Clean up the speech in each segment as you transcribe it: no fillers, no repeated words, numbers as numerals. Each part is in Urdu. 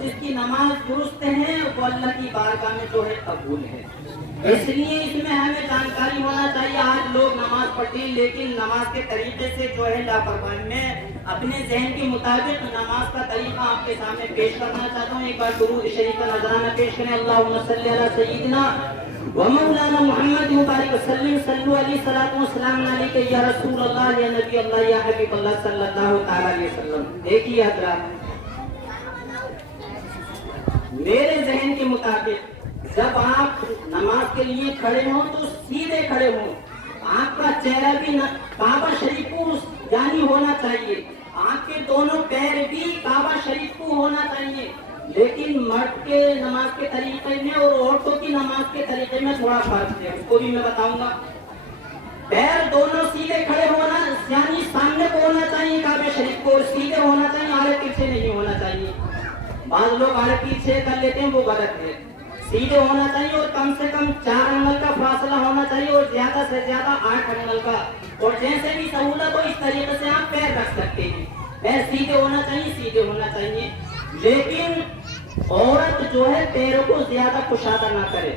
جس کی نماز درست ہے وہ اللہ کی بارگاہ میں جو ہے قبول ہے۔ اس لیے اس میں ہمیں جانکاری ہونا چاہیے۔ آج لوگ نماز پڑھتے ہیں لیکن نماز کے طریقے سے جو ہے لاپرواہی میں اپنے ذہن کے مطابق نماز کا طریقہ آپ کے سامنے پیش کرنا چاہتا ہوں۔ ایک بار درود شریف کا نذرانہ پیش کریں۔ اللہم صلی علی سیدنا و مولانا محمد مبارک وسلم، صلو علیہ الصلوۃ والسلام علیک یا رسول اللہ یا نبی اللہ یا حبیب اللہ صلی اللہ تعالی علیہ وسلم۔ دیکھیے حضرات، میرے ذہن کے مطابق جب آپ نماز کے لیے کھڑے ہوں تو سیدھے کھڑے ہوں، آپ کا چہرہ بھی کعبہ شریف کو جانی ہونا چاہیے، آپ کے دونوں پیر بھی کعبہ شریف کو ہونا چاہیے۔ لیکن مرد کے نماز کے طریقے میں اور عورتوں کی نماز کے طریقے میں تھوڑا فرق ہے، اس کو بھی میں بتاؤں گا۔ پیر دونوں سیدھے کھڑے ہونا یعنی سامنے کو ہونا چاہیے کعبہ شریف کو، اور سیدھے ہونا چاہیے، آگے پیچھے نہیں ہونا چاہیے۔ بعض لوگ آگے پیچھے کر لیتے ہیں، وہ غلط ہے۔ سیدھے ہونا چاہیے اور کم سے کم 4 انگل کا فاصلہ ہونا چاہیے اور زیادہ سے زیادہ 8 انگل کا، اور جیسے بھی سہولت ہو اس طریقے سے آپ پیر رکھ سکتے ہیں۔ پیر سیدھے ہونا چاہیے، سیدھے ہونا چاہیے، لیکن عورت جو ہے پیروں کو زیادہ کشادہ نہ کرے،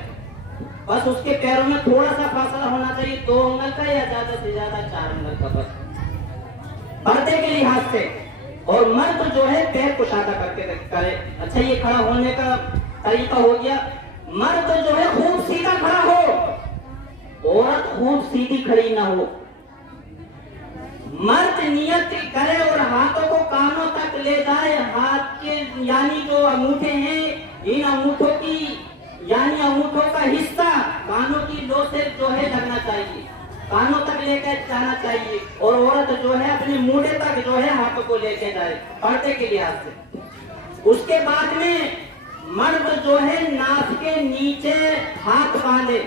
بس اس کے پیروں میں تھوڑا سا فاصلہ ہونا چاہیے، 2 انگل کا یا زیادہ سے زیادہ 4 انگل کا، بس پردے کے لحاظ سے۔ اور مرد جو ہے پیر کشادہ کر کے کرے۔ اچھا، یہ کھڑا ہونے کا طریقہ ہو گیا۔ مرد جو ہے خوب سیدھا کھڑا ہو، عورت خوب سیدھی کھڑی نہ ہو۔ مرد نیت کرے اور ہاتھوں کو کانوں تک لے جائے، ہاتھ کے یعنی جو انگوٹھے ہیں، ان انگوٹھوں کی یعنی انگوٹھوں کا حصہ کانوں کی لو سے جو ہے لگنا چاہیے، کانوں تک لے کے جانا چاہیے، اور عورت جو ہے اپنے موڈے تک جو ہے ہاتھوں کو لے کے جائے پردے کے لحاظ سے۔ اس کے بعد میں مرد جو ہے ناف کے نیچے ہاتھ باندھے،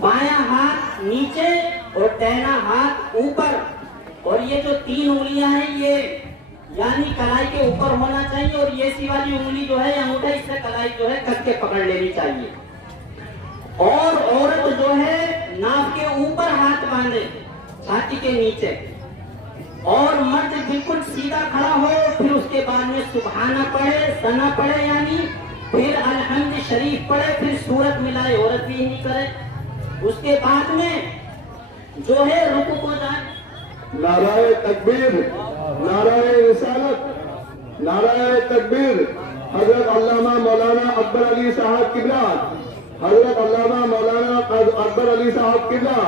بایاں ہاتھ نیچے اور دہنا ہاتھ اوپر، اور یہ جو 3 انگلیاں ہیں یہ یعنی کلائی کے اوپر ہونا چاہیے، اور یہ سی والی انگلی جو ہے انگوٹھا اس سے کلائی جو ہے کس کے پکڑ لینی چاہیے۔ اور عورت جو ہے ناف کے اوپر ہاتھ باندھے چھاتی کے نیچے، اور مرد بالکل سیدھا کھڑا ہو، پھر اس کے بعد میں سبحانہ پڑھے، ثنا پڑھے یعنی، پھر الحمد شریف پڑھے، پھر سورت ملائے، عورت بھی نہیں کرے۔ اس کے بعد میں جو ہے رکوع کو جائے۔ نعرہ تکبیر، نعرہ رسالت، نعرہ تکبیر۔ حضرت علامہ مولانا اکبر علی صاحب قبلہ، حضرت علامہ مولانا اکبر علی صاحب قبلہ،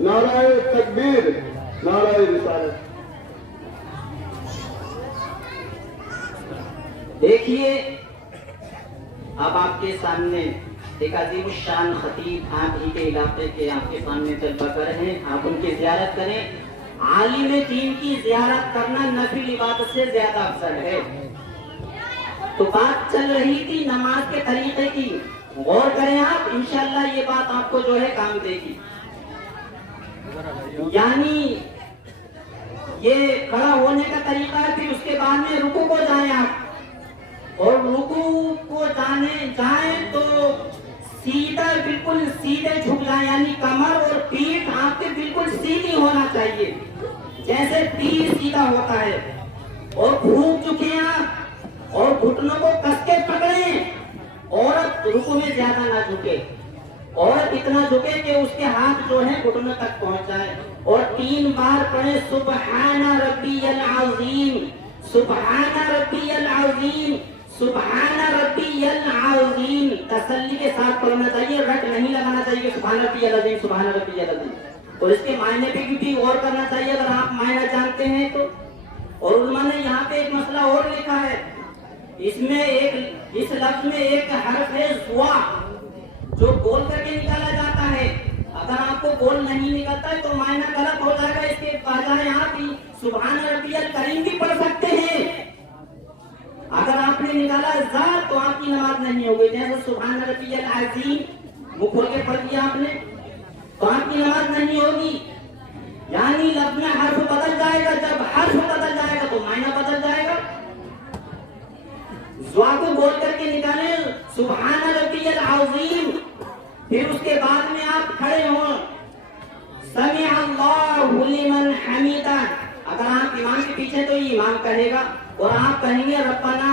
نعرہ تکبیر، نعرہ رسالت۔ دیکھیے، اب آپ کے سامنے ایک عظیم الشان خطیب آپ ہی کے علاقے کے آپ کے سامنے جلوہ کر رہے ہیں، آپ ان کی زیارت کریں۔ عالم دین کی زیارت کرنا نفل عبادت سے زیادہ افضل ہے۔ تو بات چل رہی تھی نماز کے طریقے کی، غور کریں آپ، انشاءاللہ یہ بات آپ کو جو ہے کام دے گی۔ یعنی یہ کھڑا ہونے کا طریقہ ہے، پھر اس کے بعد میں رکوع کو جائیں آپ، اور رکوع کو جائیں تو سیدھا بالکل سیدھے جھک جائیں، یعنی کمر اور پیٹھ آپ کے بالکل سیدھی ہونا چاہیے، جیسے تیر سیدھا ہوتا ہے، اور گھوم چکے آپ، اور گھٹنوں کو کس کے پکڑیں۔ عورت رکوع میں زیادہ نہ جھکے، عورت اتنا جھکے کہ اس کے ہاتھ جو ہے گھٹنوں تک پہنچ جائے، اور 3 بار پڑھے سبحان ربی العظیم، سبحان ربی العظیم، سبحان ربی العظیم۔ تسلی کے ساتھ پڑھنا چاہیے، رٹ نہیں لگانا چاہیے سبحان ربی العظیم، سبحان ربی العظیم۔ اور اس کے معنی پہ بھی غور کرنا چاہیے اگر آپ معنی جانتے ہیں تو۔ اور علماء نے یہاں پہ ایک مسئلہ اور لکھا ہے، اس لفظ میں ایک حرف ہے زوا، جو بول کر کے نکالا جاتا ہے۔ اگر آپ کو بول نہیں نکلتا ہے تو معنی غلط ہو جائے گا، اس کے بجائے آپ سبحان ربی الکریم بھی پڑھ سکتے ہیں۔ اگر آپ نے نکالا زا تو آپ کی نماز نہیں ہوگی، جیسے سبحان ربی العظیم منہ کھول کے پڑھ دیا آپ نے تو آپ کی نماز نہیں ہوگی۔ یعنی لفظ میں حرف بدل جائے گا، جب حرف بدل جائے گا تو معنی بدل جائے گا۔ زوا کو بول کر کے نکالیں سبحان ربی العظیم، پھر اس کے بعد میں آپ کھڑے ہوں سمع اللہ لمن حمیدہ۔ اگر آپ امام کے پیچھے تو یہ امام کہے گا، اور آپ کہیں گے ربنا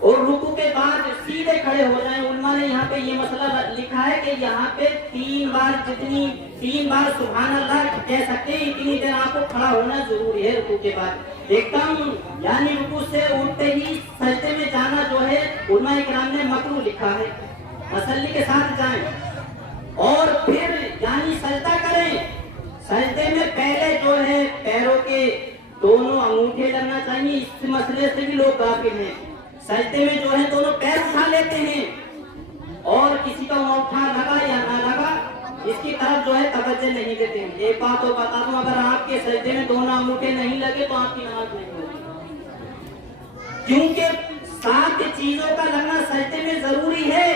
اور رکوع کے بعد سیدھے کھڑے ہو جائیں. علماء نے یہاں پہ یہ مسئلہ لکھا ہے کہ یہاں پہ 3 بار سبحان اللہ کہہ سکتے ہیں. اتنی دیر آپ کو کھڑا ہونا ضروری ہے رکوع کے بعد. ایک دم یعنی رکوع سے اٹھتے ہی سجدے میں جانا جو ہے علماء کرام نے مکروہ لکھا ہے. تسلی کے ساتھ جائیں اور پھر یعنی سجدہ کریں. سجدے میں پہلے جو ہے پیروں کے دونوں انگوٹھے لگنا چاہیے. اس مسئلے سے بھی لوگ غافل ہیں. سجدے میں جو ہے دونوں پیر اٹھا لیتے ہیں اور کسی کا انگوٹھا لگا یا نہ لگا اس کی طرف جو ہے توجہ نہیں دیتے ہیں. ایک بات تو بتا دوں, اگر آپ کے سجدے میں دونوں انگوٹھے نہیں لگے تو آپ کی نماز نہیں ہوگی, کیونکہ 7 چیزوں کا لگنا سجدے میں ضروری ہے.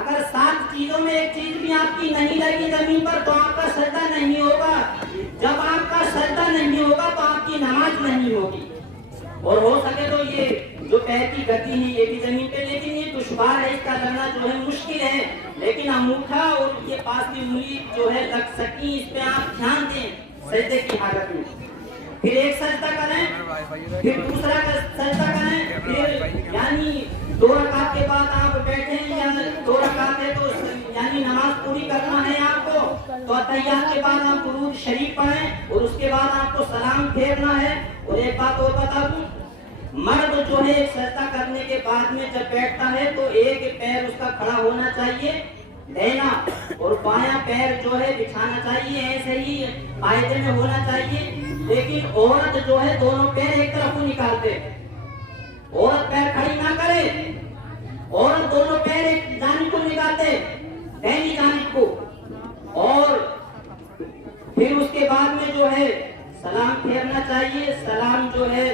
اگر 7 چیزوں میں ایک چیز بھی آپ کی نہیں لگی زمین پر تو آپ کا سجدہ نہیں ہوگا. جب آپ کا سجدہ نہیں ہوگا تو آپ کی نماز نہیں ہوگی. اور ہو سکے تو یہ جو پیر کی گتی ہے یہ بھی زمین پہ, لیکن یہ دشوار ہے, اس کا لگنا جو ہے مشکل ہے. لیکن انگوٹھا اور یہ پاس کی انگلی جو ہے لگ سکتی, اس پہ آپ دھیان دیں سجدے کی حالت میں. پھر ایک سجدہ کریں, پھر دوسرا سجدہ کریں, پھر یعنی 2 رکعت کے بعد آپ بیٹھیں یا 2 رکعت ہے تو یعنی نماز پوری کرنا ہے آپ کو, تو تحیات کے بعد آپ درود شریف پڑھیں اور اس کے بعد آپ کو سلام پھیرنا ہے. اور ایک بات اور بتا دوں, مرد جو ہے ایک سجدہ کرنے کے بعد میں جب بیٹھتا ہے تو ایک پیر اس کا کھڑا ہونا چاہیے دہنا, اور بایاں پیر جو ہے بچھانا چاہیے, ایسے ہی قاعدے میں ہونا چاہیے. لیکن عورت جو ہے دونوں پیر ایک طرف کو نکالتے, عورت پیر کھڑی نہ کرے, عورت دونوں پیر ایک جانب کو نکالتے, دہنی جانب کو. اور پھر اس کے بعد میں جو ہے سلام پھیرنا چاہیے. سلام جو ہے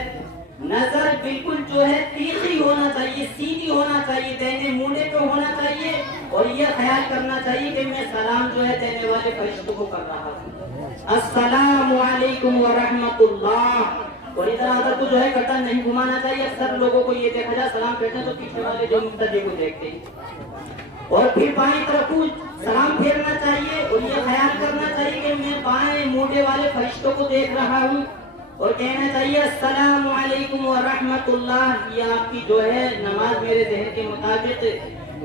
نظر بالکل جو ہے تیکھی ہونا چاہیے, سیدھی ہونا چاہیے, دہنے موڑے پہ ہونا چاہیے. اور یہ خیال کرنا چاہیے کہ میں سلام جو ہے دینے والے فرشتوں کو کر رہا ہوں, السلام علیکم ورحمۃ اللہ. اور ادھر ادھر کو جو ہے گردن نہیں گھمانا چاہیے. اکثر لوگوں کو یہ دیکھا جائے سلام پھیرتے ہیں تو پیچھے والے جو مقتدی کو دیکھتے ہیں. اور پھر بائیں طرف کو سلام پھیرنا چاہیے اور یہ خیال کرنا چاہیے کہ میں بائیں موڑے والے فرشتوں کو دیکھ رہا ہوں, اور کہنا چاہیے السلام علیکم ورحمۃ اللہ. یہ آپ کی جو ہے نماز میرے ذہن کے مطابق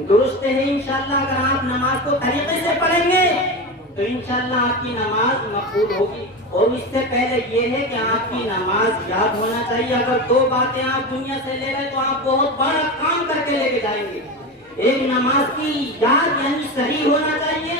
درست ہے. انشاءاللہ اگر آپ نماز کو طریقے سے پڑھیں گے تو انشاءاللہ آپ کی نماز مقبول ہوگی. اور اس سے پہلے یہ ہے کہ آپ کی نماز یاد ہونا چاہیے. اگر 2 باتیں آپ دنیا سے لے گئے تو آپ بہت بڑا کام کر کے لے کے جائیں گے. ایک نماز کی یاد یعنی صحیح ہونا چاہیے,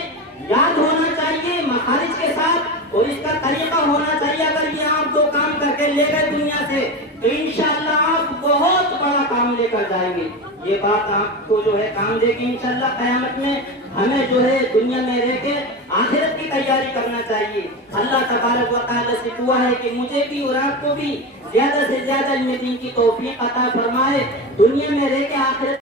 یاد ہونا چاہیے مخارج کے ساتھ, اور اس کا طریقہ ہونا چاہیے. اگر یہ آپ 2 کام کر کے لے گئے دنیا سے تو انشاءاللہ آپ بہت بڑا کام لے کر جائیں گے. یہ بات آپ کو جو ہے کام دے گی انشاءاللہ. قیامت میں ہمیں جو ہے دنیا میں رہ کے آخرت کی تیاری کرنا چاہیے. اللہ تبارک و تعالی سے دعا ہے کہ مجھے بھی اور آپ کو بھی زیادہ سے زیادہ علم دین کی توفیق عطا فرمائے, دنیا میں رہ کے آخرت